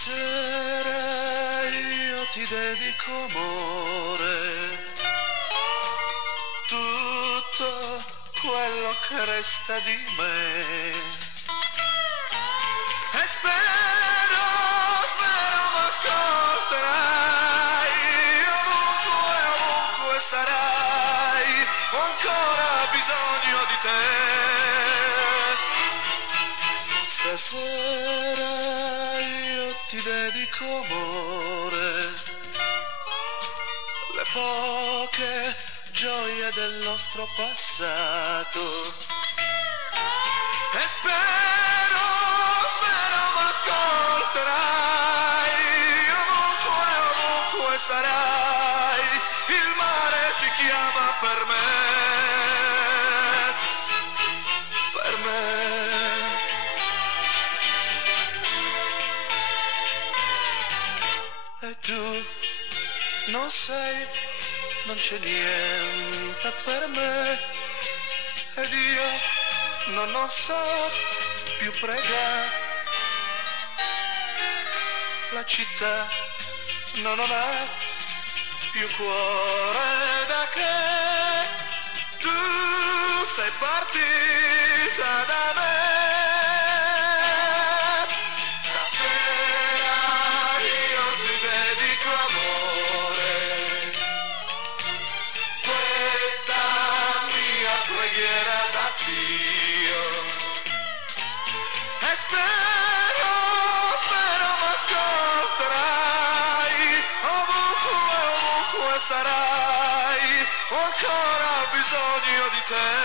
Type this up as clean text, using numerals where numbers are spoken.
Stasera io ti dedico amore, tutto quello che resta di me. E spero m'ascolterai, ovunque sarai, ho ancora bisogno di te. Stasera io ti dedico amore, le poche gioie del nostro passato. E spero m'ascolterai, ovunque sarai, il mare ti chiama per me, per me. E tu non sei, non c'è niente per me, ed io non so più pregare. La città non ha più cuore da che tu sei partita da me. Preghiera da Dio, e spero m'ascolterai, ovunque sarai, ho ancora bisogno di te.